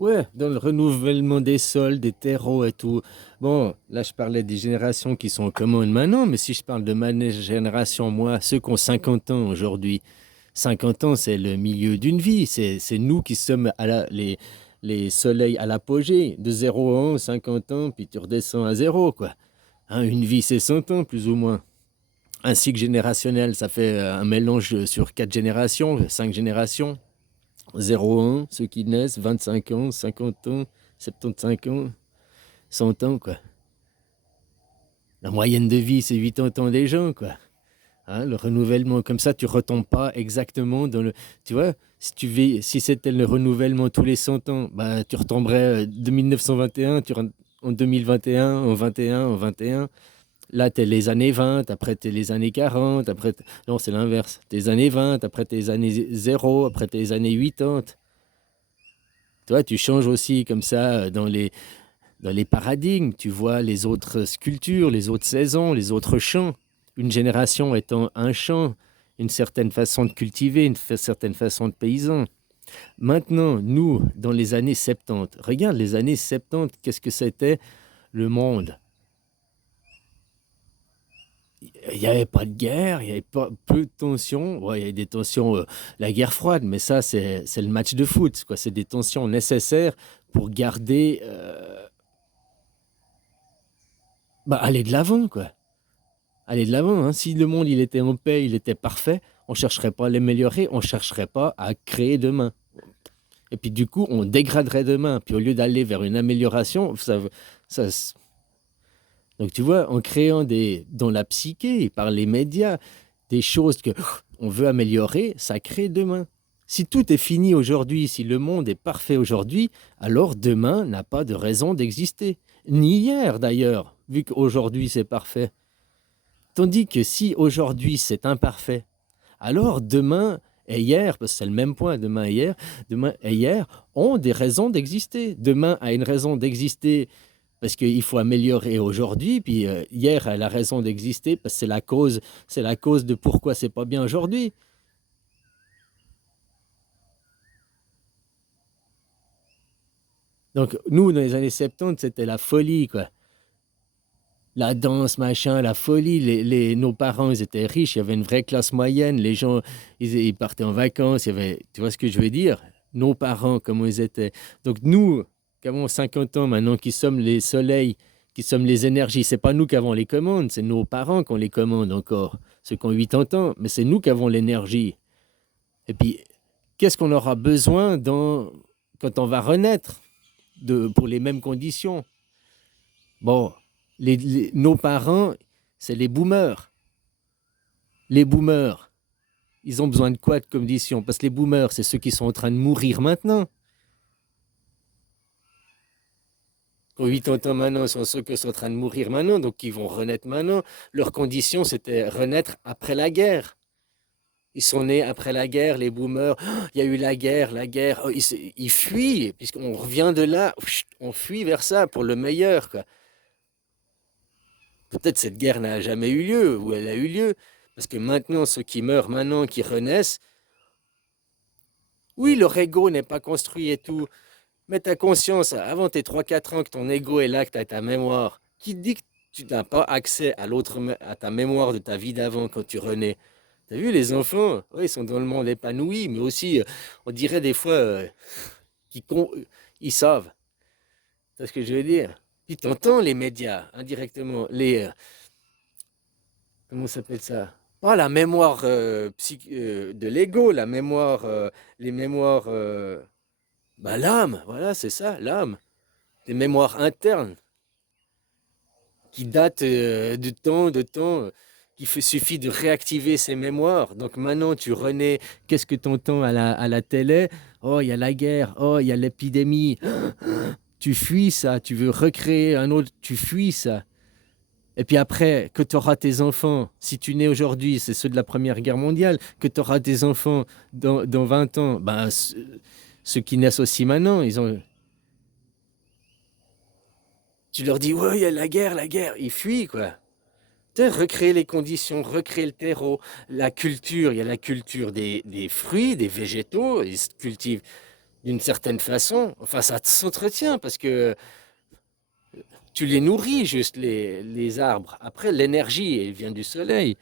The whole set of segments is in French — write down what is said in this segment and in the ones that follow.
Ouais, dans le renouvellement des sols, des terreaux et tout. Bon, là, je parlais des générations qui sont communes maintenant, mais si je parle de ma génération, moi, ceux qui ont 50 ans aujourd'hui, 50 ans, c'est le milieu d'une vie. C'est nous qui sommes les soleils à l'apogée, de 0 à 50 ans, puis tu redescends à zéro, quoi. Hein, une vie, c'est 100 ans, plus ou moins. Un cycle générationnel, ça fait un mélange sur 4 générations, 5 générations. 0 à 1, ceux qui naissent, 25 ans, 50 ans, 75 ans, 100 ans, quoi. La moyenne de vie, c'est 80 ans des gens, quoi. Hein, le renouvellement, comme ça, tu retombes pas exactement dans le... Tu vois, si c'était le renouvellement tous les 100 ans, bah, tu retomberais de 1921, en 2021, en 21, en 21. Là, tu es les années 20, après tu es les années 40, non, c'est l'inverse. Tes années 20, après tes années 0, après tes années 80. Tu vois, tu changes aussi comme ça dans les paradigmes. Tu vois les autres sculptures, les autres saisons, les autres chants. Une génération étant un chant, une certaine façon de cultiver, certaine façon de paysan. Maintenant, nous, dans les années 70, regarde les années 70, qu'est-ce que c'était le monde? Il n'y avait pas de guerre, il n'y avait pas peu de tensions. Ouais, il y avait des tensions, la guerre froide, mais ça, c'est le match de foot, quoi. C'est des tensions nécessaires pour garder, bah, aller de l'avant, quoi. Aller de l'avant, hein. Si le monde il était en paix, il était parfait, on ne chercherait pas à l'améliorer, on ne chercherait pas à créer demain. Et puis du coup, on dégraderait demain. Puis au lieu d'aller vers une amélioration, ça, donc tu vois, en créant dans la psyché, par les médias, des choses que on veut améliorer, ça crée demain. Si tout est fini aujourd'hui, si le monde est parfait aujourd'hui, alors demain n'a pas de raison d'exister. Ni hier d'ailleurs, vu qu'aujourd'hui c'est parfait. Tandis que si aujourd'hui c'est imparfait, alors demain et hier, parce que c'est le même point, demain et hier ont des raisons d'exister. Demain a une raison d'exister parce qu'il faut améliorer aujourd'hui, puis hier a la raison d'exister parce que c'est la cause de pourquoi c'est pas bien aujourd'hui. Donc nous, dans les années 70, c'était la folie, quoi. La danse, machin, la folie. Nos parents, ils étaient riches, il y avait une vraie classe moyenne. Les gens, ils partaient en vacances. Tu vois ce que je veux dire? Nos parents, comment ils étaient. Donc nous, qui avons 50 ans maintenant, qui sommes les soleils, qui sommes les énergies, c'est pas nous qui avons les commandes, c'est nos parents qui ont les commandes encore. Ceux qui ont 80 ans, mais c'est nous qui avons l'énergie. Et puis, qu'est-ce qu'on aura besoin quand on va renaître pour les mêmes conditions? Bon, nos parents, c'est les boomers. Les boomers, ils ont besoin de quoi de conditions? Parce que les boomers, c'est ceux qui sont en train de mourir maintenant. Qui ont 80 ans maintenant, sont ceux qui sont en train de mourir maintenant, donc ils vont renaître maintenant. Leur condition, c'était renaître après la guerre. Ils sont nés après la guerre, les boomers. Oh, il y a eu la guerre. Oh, ils fuient, puisqu'on revient de là, on fuit vers ça pour le meilleur, quoi. Peut-être cette guerre n'a jamais eu lieu, ou elle a eu lieu, parce que maintenant, ceux qui meurent maintenant, qui renaissent, oui, leur ego n'est pas construit et tout, mais ta conscience, avant tes 3 4 ans, que ton ego est là, que tu as ta mémoire, qui te dit que tu n'as pas accès à ta mémoire de ta vie d'avant quand tu renais? T'as vu, les enfants, ouais, ils sont dans le monde épanoui, mais aussi, on dirait des fois qu'ils ils savent. C'est ce que je veux dire. Puis t'entends les médias, indirectement, comment ça s'appelle ça? Oh, la mémoire de l'ego, les mémoires, bah, l'âme, voilà, c'est ça, l'âme. Des mémoires internes qui datent de temps, suffit de réactiver ces mémoires. Donc maintenant, tu renais, qu'est-ce que tu entends à la télé? Oh, il y a la guerre, oh, il y a l'épidémie. Tu fuis ça, tu veux recréer un autre, tu fuis ça. Et puis après, que tu auras tes enfants, si tu nais aujourd'hui, c'est ceux de la Première Guerre mondiale, que tu auras tes enfants dans 20 ans, ben, ceux qui naissent aussi maintenant, tu leur dis, ouais, il y a la guerre, ils fuient, quoi. Tu sais, recréer les conditions, recréer le terreau, la culture, il y a la culture des fruits, des végétaux, ils se cultivent. d'une certaine façon. Enfin, ça s'entretient parce que tu les nourris juste, les arbres. Après, l'énergie, elle vient du soleil.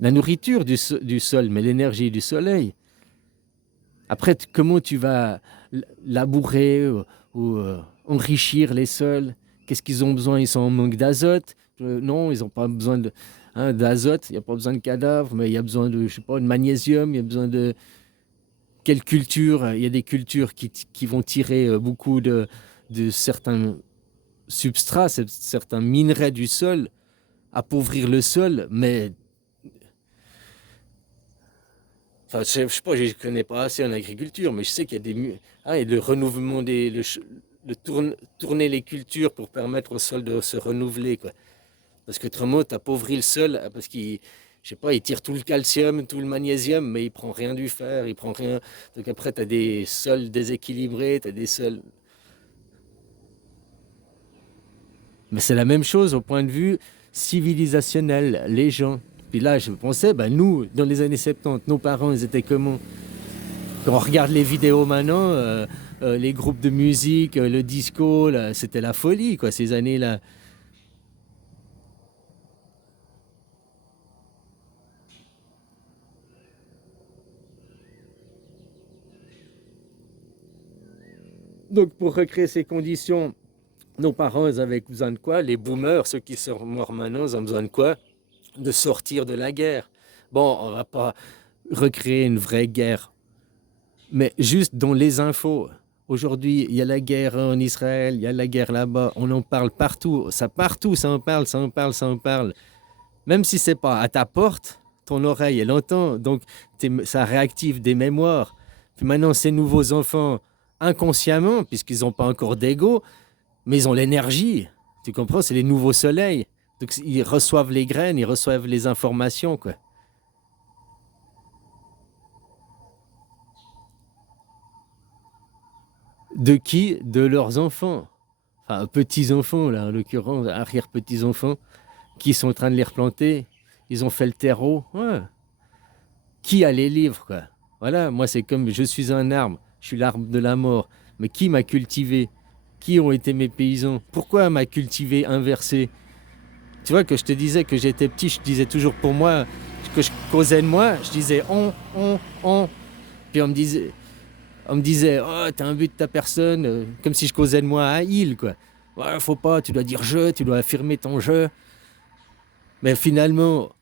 La nourriture du sol, mais l'énergie du soleil. Après, comment tu vas labourer ou enrichir les sols? Qu'est-ce qu'ils ont besoin? Ils sont en manque d'azote? Non, ils n'ont pas besoin d'azote. Il n'y a pas besoin de cadavres, mais il y a besoin de, je sais pas, de magnésium. Il y a besoin de quelle culture? Il y a des cultures qui vont tirer beaucoup de certains substrats, certains minerais du sol, appauvrir le sol, mais enfin, je sais pas, je ne connais pas assez en agriculture, mais je sais qu'il y a et le renouvellement tourner les cultures pour permettre au sol de se renouveler, quoi. Parce que autrement, tu appauvris le sol, parce qu'il, je sais pas, il tire tout le calcium, tout le magnésium, mais il prend rien du fer, il prend rien. Donc après, tu as des sols déséquilibrés, tu as des sols. Mais c'est la même chose au point de vue civilisationnel, les gens. Puis là, je pensais, nous, dans les années 70, nos parents, ils étaient comment? Quand on regarde les vidéos maintenant, les groupes de musique, le disco, là, c'était la folie, quoi, ces années-là. Donc, pour recréer ces conditions, nos parents, ils avaient besoin de quoi? Les boomers, ceux qui sont morts maintenant, ils ont besoin de quoi? De sortir de la guerre. Bon, on va pas recréer une vraie guerre, mais juste dans les infos. Aujourd'hui, il y a la guerre en Israël, il y a la guerre là-bas, on en parle partout, ça en parle, ça en parle, ça en parle. Même si c'est pas à ta porte, ton oreille, elle entend, donc ça réactive des mémoires. Puis maintenant, ces nouveaux enfants, inconsciemment, puisqu'ils n'ont pas encore d'ego, mais ils ont l'énergie. Tu comprends? C'est les nouveaux soleils. Donc ils reçoivent les graines, ils reçoivent les informations, quoi. De qui? De leurs enfants. Enfin, petits-enfants, là, en l'occurrence, arrière-petits-enfants, qui sont en train de les replanter. Ils ont fait le terreau. Ouais. Qui a les livres, quoi? Voilà, moi, c'est comme je suis un arbre, je suis l'arbre de la mort. Mais qui m'a cultivé? Qui ont été mes paysans? Pourquoi m'a cultivé inversé? Tu vois, que je te disais que j'étais petit, je disais toujours pour moi, que je causais de moi, je disais on. Puis on me disait, oh, t'as un but de ta personne, comme si je causais de moi à il, quoi. Ouais, faut pas, tu dois dire je, tu dois affirmer ton je. Mais finalement,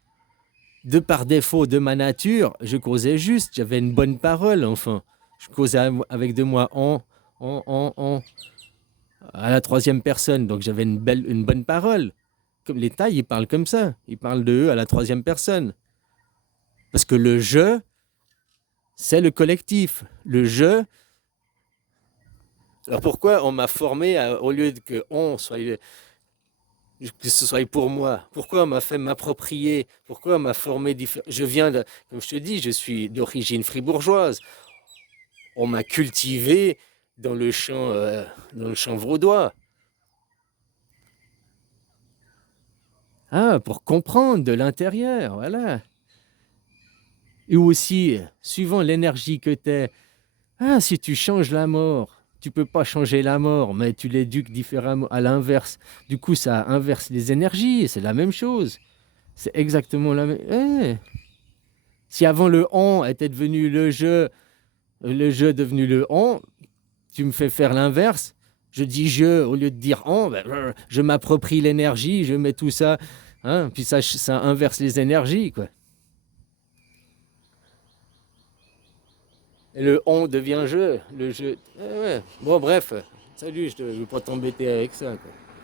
de par défaut de ma nature, je causais juste, j'avais une bonne parole, enfin. Je causais avec de moi on, à la troisième personne, donc j'avais une bonne parole. Comme les Thaïs, ils parlent comme ça, ils parlent de eux à la troisième personne. Parce que le je, c'est le collectif. Le je, alors pourquoi on m'a formé au lieu que on soit que ce soit pour moi? Pourquoi on m'a fait m'approprier? Pourquoi on m'a formé différent? Je viens de, comme je te dis, je suis d'origine fribourgeoise. On m'a cultivé dans le champ vaudois. Ah, pour comprendre de l'intérieur, voilà. Et aussi, suivant l'énergie que tu es, ah, si tu changes la mort, tu peux pas changer la mort, mais tu l'éduques différemment à l'inverse. Du coup, ça inverse les énergies, c'est la même chose. C'est exactement la même. Si avant le on était devenu le je est devenu le on, tu me fais faire l'inverse. Je dis je au lieu de dire on, je m'approprie l'énergie, je mets tout ça, hein, puis ça inverse les énergies, quoi. Et le on devient je, le je. Ouais. Bon, bref, salut, je ne veux pas t'embêter avec ça, quoi.